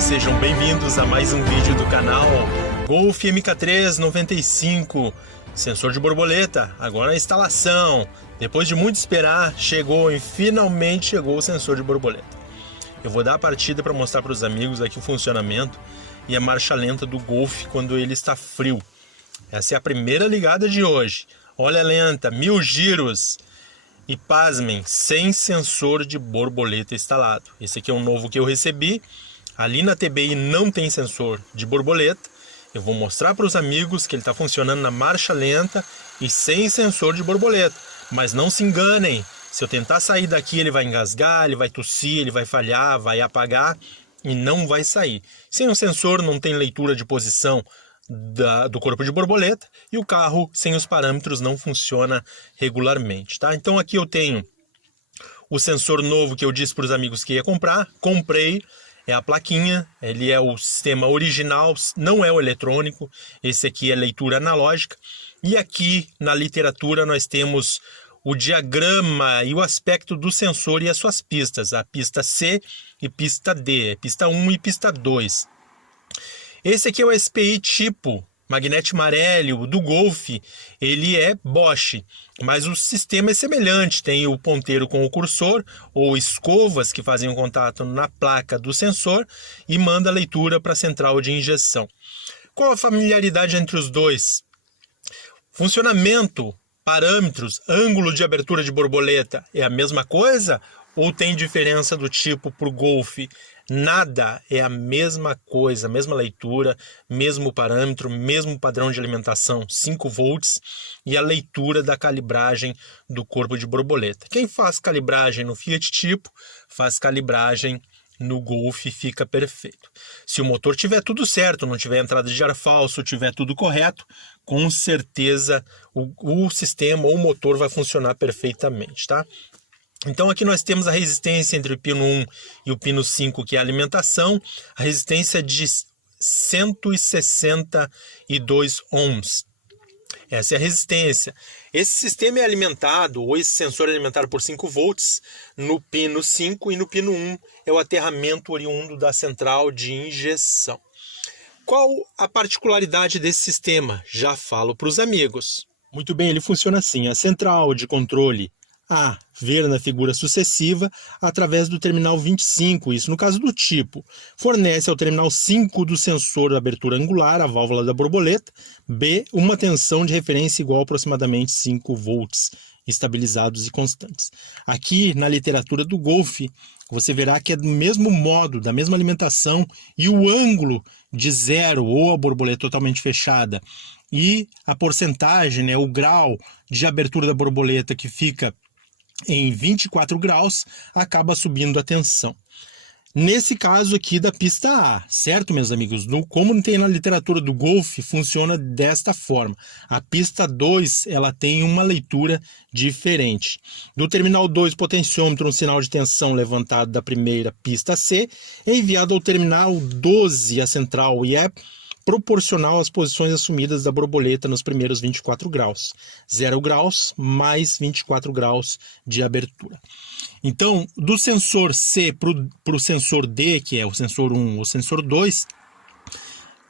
amigos, sejam bem-vindos a mais um vídeo do canal Golf MK3 95, sensor de borboleta, agora a instalação. Depois de muito esperar, finalmente chegou o sensor de borboleta. Eu vou dar a partida para mostrar para os amigos aqui o funcionamento e a marcha lenta do Golf quando ele está frio. Essa é a primeira ligada de hoje. Olha a lenta, 1000 giros. E pasmem, sem sensor de borboleta instalado. Esse aqui é um novo que eu recebi. Ali na TBI não tem sensor de borboleta. Eu vou mostrar para os amigos que ele está funcionando na marcha lenta e sem sensor de borboleta. Mas não se enganem, se eu tentar sair daqui ele vai engasgar, ele vai tossir, ele vai falhar, vai apagar e não vai sair. Sem o sensor não tem leitura de posição do corpo de borboleta e o carro sem os parâmetros não funciona regularmente, tá? Então aqui eu tenho o sensor novo que eu disse para os amigos que ia comprar, comprei, é a plaquinha, ele é o sistema original, não é o eletrônico, esse aqui é leitura analógica. E aqui na literatura nós temos o diagrama e o aspecto do sensor e as suas pistas, a pista C e pista D, pista 1 e pista 2. Esse aqui é o SPI tipo Magnete Marelli do Golf, ele é Bosch, mas o sistema é semelhante, tem o ponteiro com o cursor ou escovas que fazem o contato na placa do sensor e manda a leitura para a central de injeção. Qual a familiaridade entre os dois? Funcionamento, parâmetros, ângulo de abertura de borboleta é a mesma coisa ou tem diferença do tipo para o Golf? Nada, é a mesma coisa, mesma leitura, mesmo parâmetro, mesmo padrão de alimentação, 5 volts e a leitura da calibragem do corpo de borboleta. Quem faz calibragem no Fiat tipo, faz calibragem no Golf, fica perfeito. Se o motor tiver tudo certo, não tiver entrada de ar falso, tiver tudo correto, com certeza o sistema ou o motor vai funcionar perfeitamente, tá? Então aqui nós temos a resistência entre o pino 1 e o pino 5, que é a alimentação, a resistência de 162 ohms. Essa é a resistência. Esse sistema é alimentado, ou esse sensor é alimentado por 5 volts no pino 5 e no pino 1 é o aterramento oriundo da central de injeção. Qual a particularidade desse sistema? Já falo para os amigos. Muito bem, ele funciona assim, a central de controle a ver na figura sucessiva através do terminal 25, isso no caso do tipo. Fornece ao terminal 5 do sensor da abertura angular, a válvula da borboleta. B, uma tensão de referência igual a aproximadamente 5 volts, estabilizados e constantes. Aqui na literatura do Golf, você verá que é do mesmo modo, da mesma alimentação, e o ângulo de zero ou a borboleta totalmente fechada e a porcentagem, né, o grau de abertura da borboleta que fica em 24 graus, acaba subindo a tensão. Nesse caso aqui da pista A, certo, meus amigos? Como tem na literatura do Golf, funciona desta forma. A pista 2, ela tem uma leitura diferente. Do terminal 2 potenciômetro, um sinal de tensão levantado da primeira pista C, é enviado ao terminal 12, a central, e é proporcional às posições assumidas da borboleta nos primeiros 24 graus. 0 graus mais 24 graus de abertura. Então, do sensor C para o sensor D, que é o sensor 1 ou sensor 2,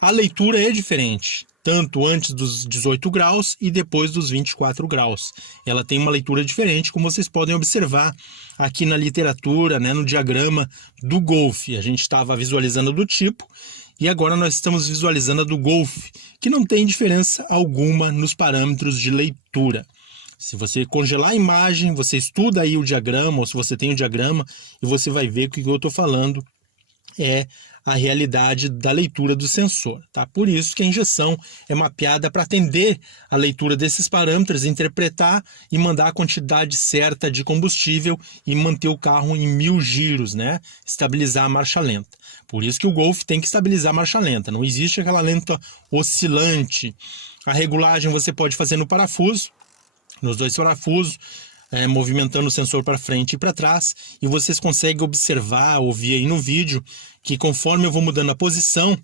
a leitura é diferente, tanto antes dos 18 graus e depois dos 24 graus. Ela tem uma leitura diferente, como vocês podem observar aqui na literatura, né, no diagrama do Golf. A gente estava visualizando do tipo e agora nós estamos visualizando a do Golf, que não tem diferença alguma nos parâmetros de leitura. Se você congelar a imagem, você estuda aí o diagrama, ou se você tem o diagrama, e você vai ver que o que eu estou falando é a realidade da leitura do sensor, tá? Por isso que a injeção é mapeada para atender a leitura desses parâmetros, interpretar e mandar a quantidade certa de combustível e manter o carro em 1000 giros, né? Estabilizar a marcha lenta. Por isso que o Golf tem que estabilizar a marcha lenta, não existe aquela lenta oscilante. A regulagem você pode fazer no parafuso, nos 2 parafusos, movimentando o sensor para frente e para trás, e vocês conseguem observar, ouvir aí no vídeo, que conforme eu vou mudando a posição,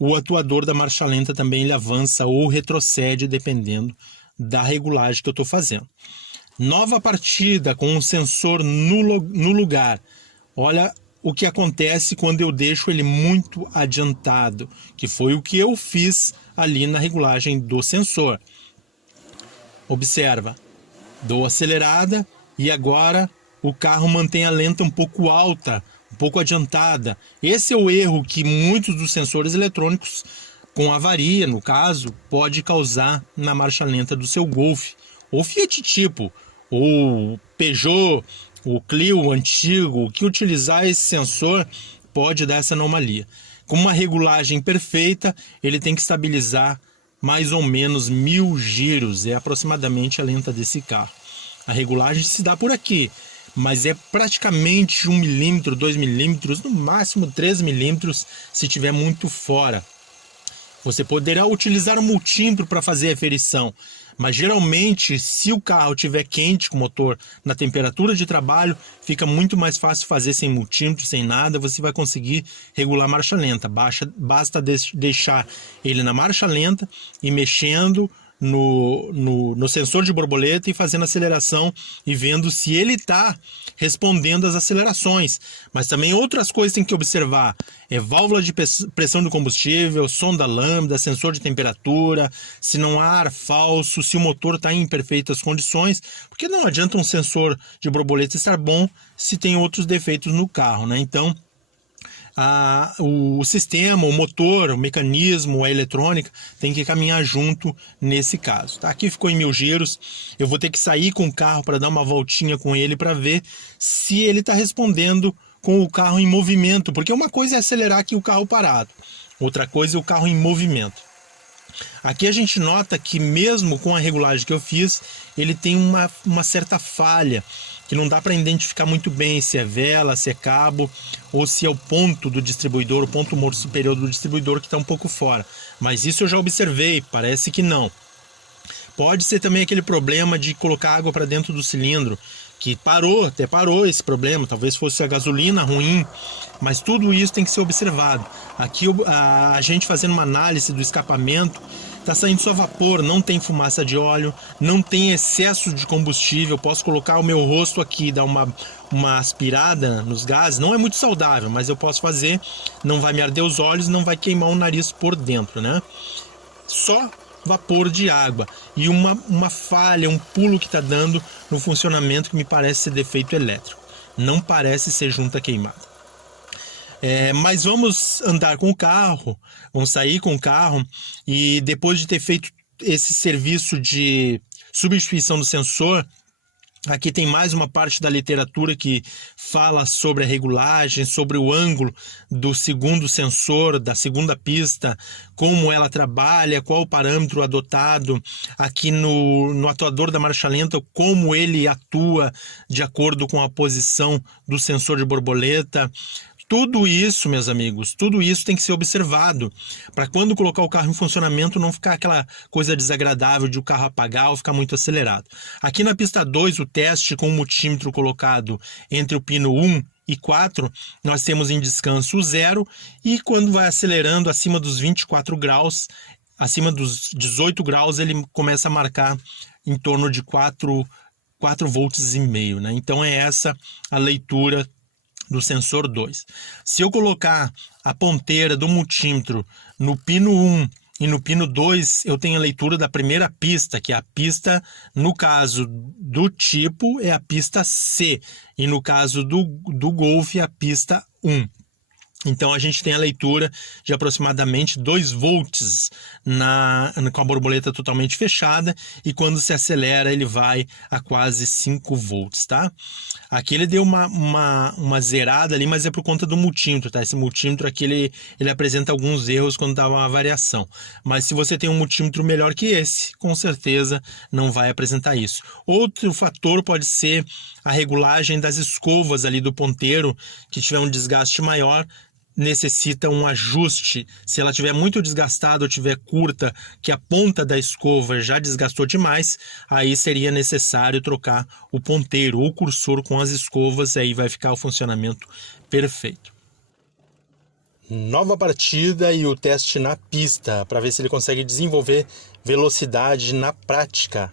o atuador da marcha lenta também ele avança ou retrocede, dependendo da regulagem que eu estou fazendo. Nova partida com o sensor no lugar. Olha o que acontece quando eu deixo ele muito adiantado, que foi o que eu fiz ali na regulagem do sensor. Observa, dou acelerada e agora o carro mantém a lenta um pouco alta, um pouco adiantada. Esse é o erro que muitos dos sensores eletrônicos, com avaria no caso, pode causar na marcha lenta do seu Golf, ou Fiat Tipo, ou Peugeot, o Clio antigo. O que utilizar esse sensor pode dar essa anomalia. Com uma regulagem perfeita, ele tem que estabilizar mais ou menos 1000 giros, é aproximadamente a lenta desse carro. A regulagem se dá por aqui, mas é praticamente 1 milímetro, 2 milímetros, no máximo 3 milímetros se estiver muito fora. Você poderá utilizar um multímetro para fazer a aferição, mas geralmente, se o carro estiver quente com o motor na temperatura de trabalho, fica muito mais fácil fazer sem multímetro, sem nada, você vai conseguir regular a marcha lenta. Basta deixar ele na marcha lenta e mexendo no sensor de borboleta e fazendo aceleração e vendo se ele está respondendo às acelerações. Mas também outras coisas tem que observar: válvula de pressão do combustível, sonda lambda, sensor de temperatura, se não há ar falso, se o motor está em perfeitas condições, porque não adianta um sensor de borboleta estar bom se tem outros defeitos no carro, né? Então, o sistema, o motor, o mecanismo, a eletrônica tem que caminhar junto nesse caso. Tá? Aqui ficou em 1000 giros. Eu vou ter que sair com o carro para dar uma voltinha com ele para ver se ele está respondendo com o carro em movimento, porque uma coisa é acelerar aqui o carro parado, outra coisa é o carro em movimento. Aqui a gente nota que mesmo com a regulagem que eu fiz, ele tem uma certa falha, que não dá para identificar muito bem se é vela, se é cabo, ou se é o ponto do distribuidor, o ponto morto superior do distribuidor que está um pouco fora. Mas isso eu já observei, parece que não. Pode ser também aquele problema de colocar água para dentro do cilindro, que até parou esse problema, talvez fosse a gasolina ruim, mas tudo isso tem que ser observado. Aqui a gente fazendo uma análise do escapamento, está saindo só vapor, não tem fumaça de óleo, não tem excesso de combustível. Posso colocar o meu rosto aqui, dar uma aspirada nos gases, não é muito saudável, mas eu posso fazer, não vai me arder os olhos, não vai queimar o nariz por dentro, né? Só vapor de água e uma falha, um pulo que está dando no funcionamento que me parece ser defeito elétrico. Não parece ser junta queimada. Mas vamos andar com o carro, vamos sair com o carro e depois de ter feito esse serviço de substituição do sensor, aqui tem mais uma parte da literatura que fala sobre a regulagem, sobre o ângulo do segundo sensor, da segunda pista, como ela trabalha, qual o parâmetro adotado aqui no atuador da marcha lenta, como ele atua de acordo com a posição do sensor de borboleta. Tudo isso, meus amigos, tudo isso tem que ser observado para quando colocar o carro em funcionamento não ficar aquela coisa desagradável de o carro apagar ou ficar muito acelerado. Aqui na pista 2, o teste com o multímetro colocado entre o pino 1 e 4, nós temos em descanso 0 e quando vai acelerando acima dos 24 graus, acima dos 18 graus, ele começa a marcar em torno de 4,5 volts, né? Então é essa a leitura do sensor 2. Se eu colocar a ponteira do multímetro no pino 1 e no pino 2, eu tenho a leitura da primeira pista, que é a pista, no caso do tipo, é a pista C, e no caso do Golf, é a pista 1. Então a gente tem a leitura de aproximadamente 2 volts com a borboleta totalmente fechada, e quando se acelera ele vai a quase 5 volts, tá? Aqui ele deu uma zerada ali, mas é por conta do multímetro, tá? Esse multímetro aqui ele apresenta alguns erros quando dá uma variação, mas se você tem um multímetro melhor que esse, com certeza não vai apresentar isso. Outro fator pode ser a regulagem das escovas ali do ponteiro, que tiver um desgaste maior, necessita um ajuste. Se ela estiver muito desgastada ou estiver curta, que a ponta da escova já desgastou demais, aí seria necessário trocar o ponteiro ou o cursor com as escovas, aí vai ficar o funcionamento perfeito. Nova partida e o teste na pista, para ver se ele consegue desenvolver velocidade na prática.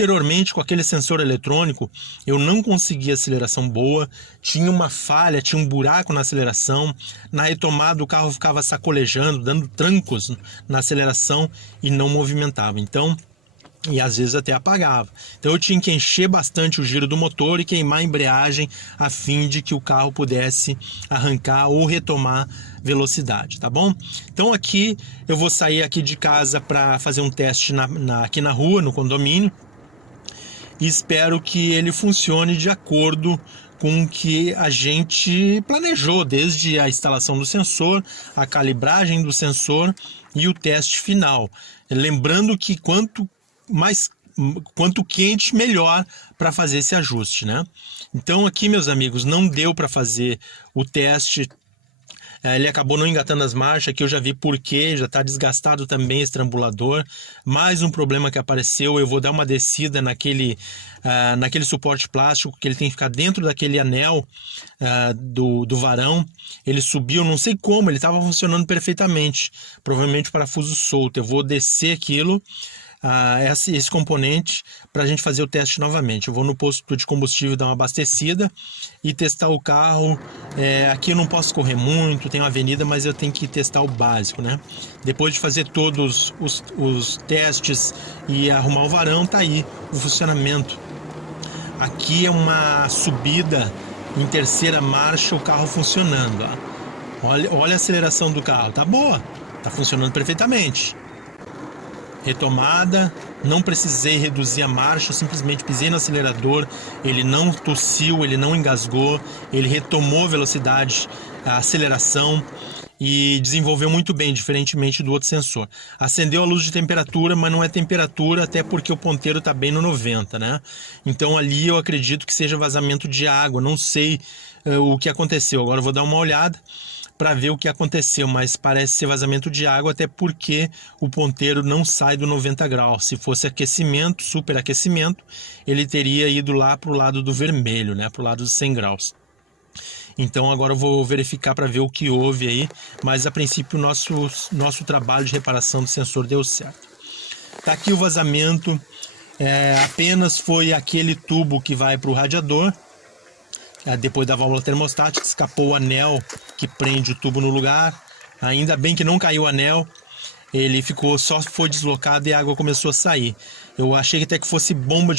Anteriormente, com aquele sensor eletrônico, eu não conseguia aceleração boa, tinha uma falha, tinha um buraco na aceleração, na retomada o carro ficava sacolejando, dando trancos na aceleração e não movimentava. Então, e às vezes até apagava. Então eu tinha que encher bastante o giro do motor e queimar a embreagem a fim de que o carro pudesse arrancar ou retomar velocidade, tá bom? Então aqui eu vou sair aqui de casa para fazer um teste aqui na rua, no condomínio, e espero que ele funcione de acordo com o que a gente planejou, desde a instalação do sensor, a calibragem do sensor e o teste final. Lembrando que quanto quente, melhor para fazer esse ajuste, né? Então aqui, meus amigos, não deu para fazer o teste. Ele acabou não engatando as marchas, que eu já vi porquê, já está desgastado também esse trambulador. Mais um problema que apareceu, eu vou dar uma descida naquele suporte plástico, que ele tem que ficar dentro daquele anel do varão. Ele subiu, não sei como, ele estava funcionando perfeitamente, provavelmente parafuso solto. Eu vou descer aquilo, esse componente, para a gente fazer o teste novamente. Eu vou no posto de combustível dar uma abastecida e testar o carro. Aqui eu não posso correr muito, tem uma avenida, mas eu tenho que testar o básico, né? Depois de fazer todos os testes e arrumar o varão, tá aí o funcionamento. Aqui é uma subida em terceira marcha, o carro funcionando, ó. Olha a aceleração do carro, tá boa, tá funcionando perfeitamente. Retomada, não precisei reduzir a marcha, simplesmente pisei no acelerador, ele não tossiu, ele não engasgou, ele retomou a velocidade, a aceleração e desenvolveu muito bem, diferentemente do outro sensor. Acendeu a luz de temperatura, mas não é temperatura, até porque o ponteiro está bem no 90, né? Então ali eu acredito que seja vazamento de água, não sei o que aconteceu. Agora eu vou dar uma olhada para ver o que aconteceu, mas parece ser vazamento de água, até porque o ponteiro não sai do 90 graus. Se fosse aquecimento, superaquecimento, ele teria ido lá para o lado do vermelho, né? Para o lado dos 100 graus. Então agora eu vou verificar para ver o que houve aí, mas a princípio o nosso trabalho de reparação do sensor deu certo. Tá aqui o vazamento, apenas foi aquele tubo que vai para o radiador. Depois da válvula termostática, escapou o anel que prende o tubo no lugar. Ainda bem que não caiu o anel, ele só foi deslocado e a água começou a sair. Eu achei até que fosse bomba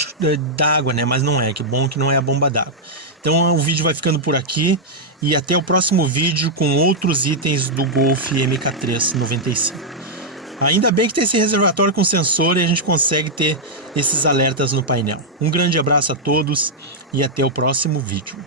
d'água, né? Mas não é, que bom que não é a bomba d'água. Então o vídeo vai ficando por aqui e até o próximo vídeo com outros itens do Golf MK3 95. Ainda bem que tem esse reservatório com sensor e a gente consegue ter esses alertas no painel. Um grande abraço a todos e até o próximo vídeo.